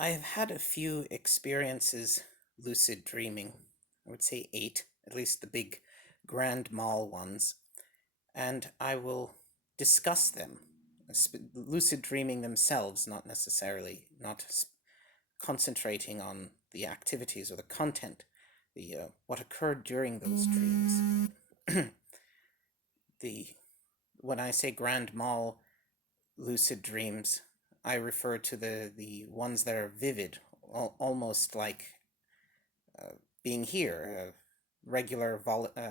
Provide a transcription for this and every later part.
I have had a few experiences lucid dreaming. I would say 8, at least the big grand mal ones, and I will discuss them. Lucid dreaming themselves, not necessarily, not concentrating on the activities or the content, the what occurred during those dreams. the When I say grand mal lucid dreams, I refer to the ones that are vivid, almost like being here, a regular,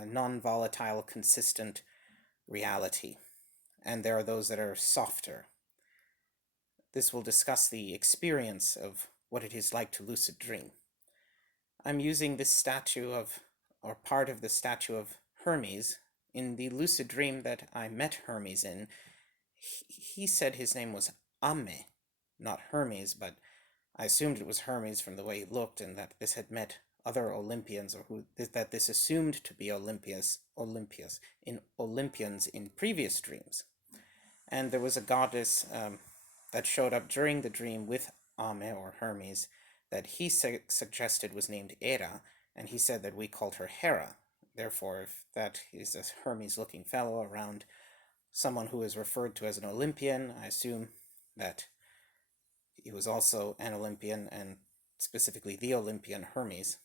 non-volatile, consistent reality. And there are those that are softer. This will discuss the experience of what it is like to lucid dream. I'm using this statue of, or part of the statue of Hermes. In the lucid dream that I met Hermes in, he said his name was Ame, not Hermes, but I assumed it was Hermes from the way he looked, and that this had met other Olympians, or that this assumed to be Olympians in previous dreams. And there was a goddess that showed up during the dream with Ame, or Hermes, that he suggested was named Hera, and he said that we called her Hera. Therefore, if that is a Hermes-looking fellow around someone who is referred to as an Olympian, I assume that he was also an Olympian, and specifically the Olympian Hermes.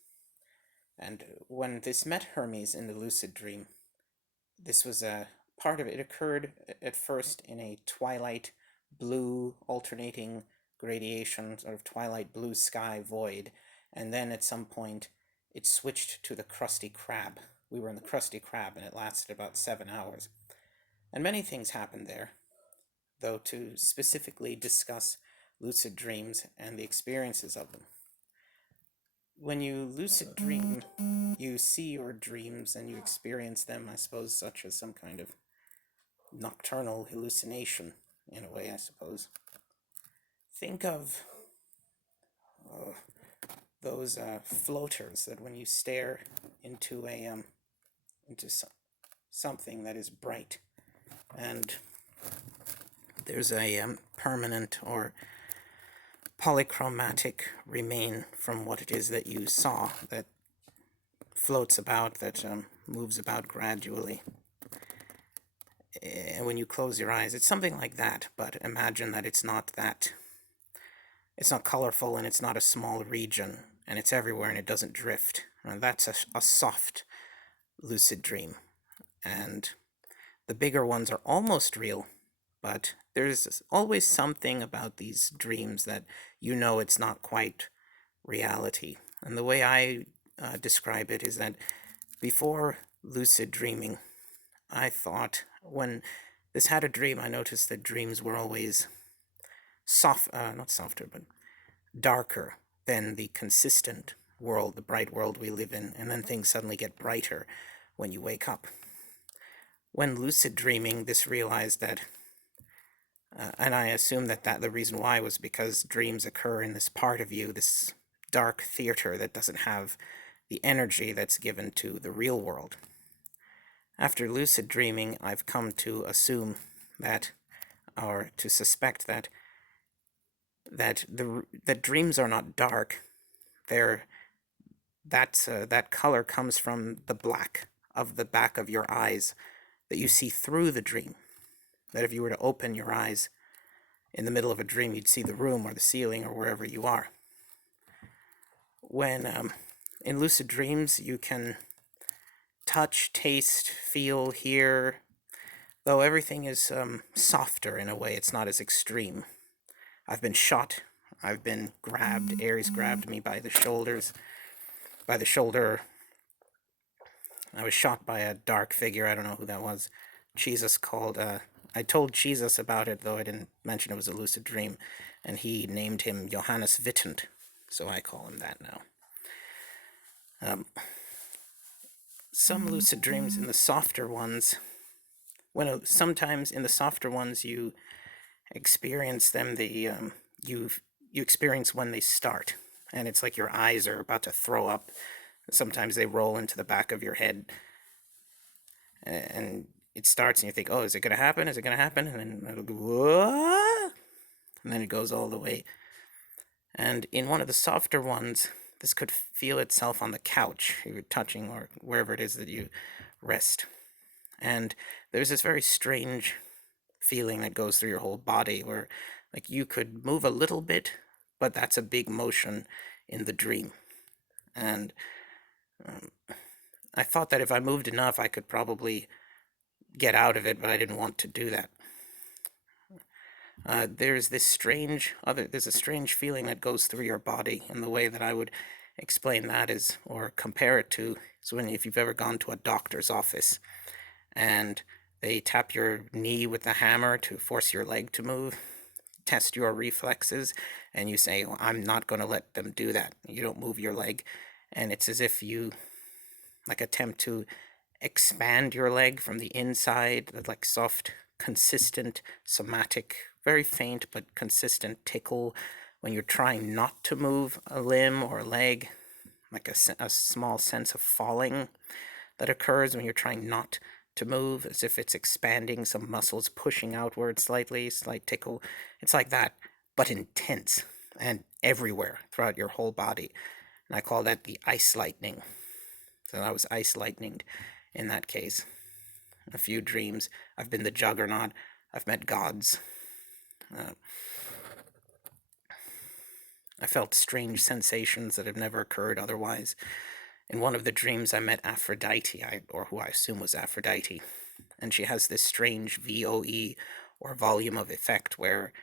And when this met Hermes in the lucid dream, this was a part of it occurred at first in a twilight blue alternating gradation, sort of twilight blue sky void, and then at some point it switched to the Krusty Krab. We were in the Krusty Krab, and it lasted about 7 hours. And many things happened there, though, to specifically discuss lucid dreams and the experiences of them. When you lucid dream, you see your dreams and you experience them, I suppose, such as some kind of nocturnal hallucination, in a way, I suppose. Think of those floaters that when you stare into something that is bright, and there's a permanent or polychromatic remain from what it is that you saw, that floats about, that moves about gradually. And when you close your eyes, it's something like that, but imagine that it's not colorful, and it's not a small region, and it's everywhere, and it doesn't drift. And that's a soft lucid dream. And the bigger ones are almost real, but there's always something about these dreams that you know it's not quite reality. And the way I describe it is that before lucid dreaming, I thought, when this had a dream, I noticed that dreams were always not softer, but darker than the consistent world, the bright world we live in, and then things suddenly get brighter when you wake up. When lucid dreaming, this realized that, and I assume that the reason why was because dreams occur in this part of you, this dark theater that doesn't have the energy that's given to the real world. After lucid dreaming, I've come to assume that, or to suspect that dreams are not dark. That color comes from the black of the back of your eyes that you see through the dream. That if you were to open your eyes in the middle of a dream, you'd see the room or the ceiling or wherever you are. When in lucid dreams, you can touch, taste, feel, hear, though everything is softer in a way. It's not as extreme. I've been shot. I've been grabbed. Ares grabbed me by the shoulder. I was shot by a dark figure. I don't know who that was. Jesus called. I told Jesus about it, though I didn't mention it was a lucid dream, and he named him Johannes Wittent, so I call him that now. Some lucid dreams in the softer ones, sometimes in the softer ones you experience them, you experience when they start, and it's like your eyes are about to throw up. Sometimes they roll into the back of your head, and it starts, and you think, oh, is it going to happen? Is it going to happen? And then it'll go, whoa! And then it goes all the way. And in one of the softer ones, this could feel itself on the couch you're touching or wherever it is that you rest. And there's this very strange feeling that goes through your whole body where, like, you could move a little bit, but that's a big motion in the dream. And I thought that if I moved enough, I could probably get out of it, but I didn't want to do that. There's a strange feeling that goes through your body, and the way that I would explain that is, or compare it to, is if you've ever gone to a doctor's office and they tap your knee with the hammer to force your leg to move, test your reflexes, and you say, well, I'm not going to let them do that. You don't move your leg, and it's as if you attempt to expand your leg from the inside, like soft, consistent, somatic, very faint but consistent tickle when you're trying not to move a limb or a leg, like a small sense of falling that occurs when you're trying not to move, as if it's expanding some muscles, pushing outward slightly, slight tickle. It's like that, but intense and everywhere throughout your whole body. And I call that the ice lightning. So I was ice lightninged in that case. A few dreams. I've been the juggernaut. I've met gods. I felt strange sensations that have never occurred otherwise. In one of the dreams, I met Aphrodite, or who I assume was Aphrodite, and she has this strange v.o.e, or volume of effect, where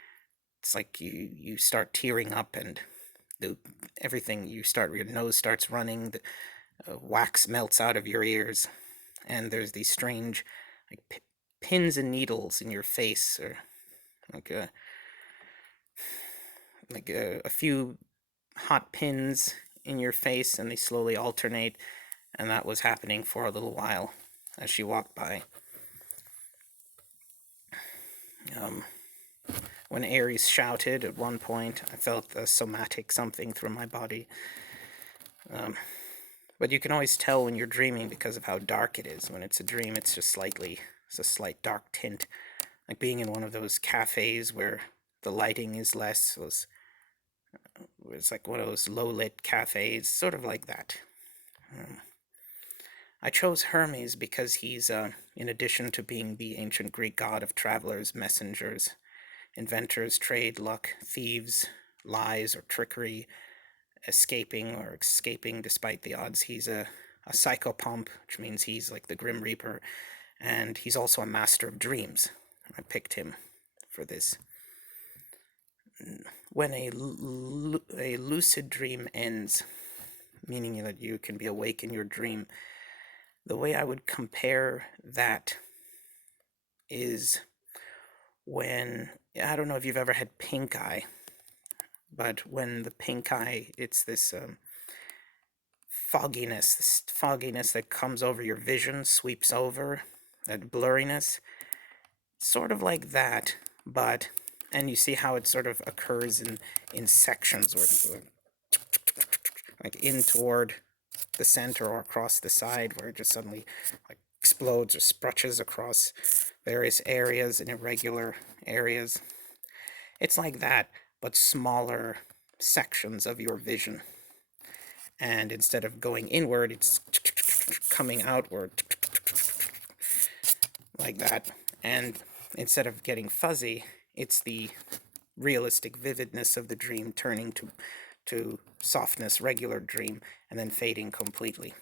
it's like you start tearing up, and your nose starts running, the wax melts out of your ears, and there's these strange pins and needles in your face, or a few hot pins in your face, and they slowly alternate, and that was happening for a little while as she walked by. When Ares shouted at one point, I felt the somatic something through my body. But you can always tell when you're dreaming because of how dark it is. When it's a dream, it's a slight dark tint, like being in one of those cafes where the lighting is less. It's like one of those low-lit cafes, sort of like that. I chose Hermes because he's, in addition to being the ancient Greek god of travelers, messengers, inventors, trade, luck, thieves, lies or trickery, escaping despite the odds, he's a psychopomp, which means he's like the Grim Reaper, and he's also a master of dreams. I picked him for this. When a lucid dream ends, meaning that you can be awake in your dream, the way I would compare that is when, I don't know if you've ever had pink eye, but when the pink eye, it's this fogginess that comes over your vision, sweeps over, that blurriness, sort of like that, but, and you see how it sort of occurs in sections, where like in toward the center or across the side, where it just suddenly like explodes or sprutches across various areas in irregular areas. It's like that, but smaller sections of your vision. And instead of going inward, it's coming outward, like that. And instead of getting fuzzy, it's the realistic vividness of the dream turning to softness, regular dream, and then fading completely.